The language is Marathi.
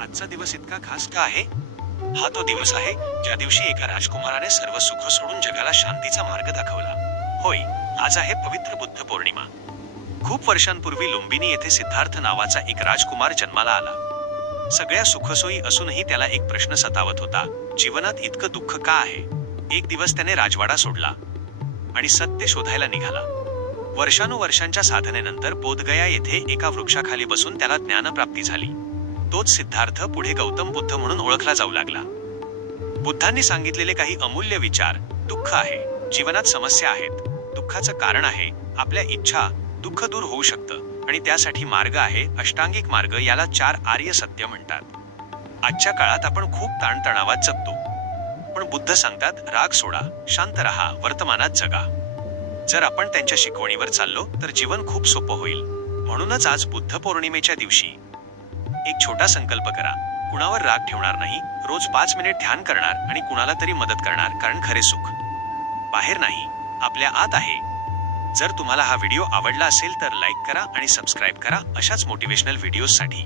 आजचा दिवस इतका खास का आहे? हा तो दिवस आहे ज्या दिवशी एका राजकुमाराने सर्व सुख सोडून जगाला शांतीचा मार्ग दाखवला. होय, आज आहे पवित्र बुद्ध पौर्णिमा. खूप वर्षांपूर्वी लुंबिनी येथे सिद्धार्थ नावाचा एक राजकुमार जन्माला आला. सगळ्या सुखसोयी असूनही त्याला एक प्रश्न सतावत होता, जीवनात इतकं दुःख का आहे? एक दिवस त्याने राजवाडा सोडला आणि सत्य शोधायला निघाला. वर्षानुवर्षांच्या साधनेनंतर बोधगया येथे एका वृक्षाखाली बसून त्याला ज्ञानप्राप्ती झाली. तोच सिद्धार्थ पुढे गौतम बुद्ध म्हणून ओळखला जाऊ लागला. बुद्धांनी सांगितलेले काही अमूल्य विचार: दुःख आहे, जीवनात समस्या आहेत, दुःखाचं कारण आहे आपल्या इच्छा, दुःख दूर होऊ शकतं आणि त्यासाठी मार्ग आहे अष्टांगिक मार्ग, याला 4 आर्य सत्य म्हणतात. आजच्या काळात आपण खूप ताणतणावात जगतो, पण बुद्ध सांगतात राग सोडा, शांत रहा, वर्तमानात जगा. जर आपण त्यांच्या शिकवणीवर चाललो तर जीवन खूप सोपं होईल. म्हणूनच आज बुद्ध पौर्णिमेच्या दिवशी एक छोटा संकल्प करा. कुणावर राग ठेवणार नाही, रोज 5 मिनिट ध्यान करणार आणि कुणाला तरी मदत करणार, कारण खरे सुख बाहेर नाही, आपल्या आत आहे. जर तुम्हाला हा व्हिडिओ आवडला असेल तर लाईक करा आणि सबस्क्राईब करा अशाच मोटिवेशनल व्हिडिओजसाठी.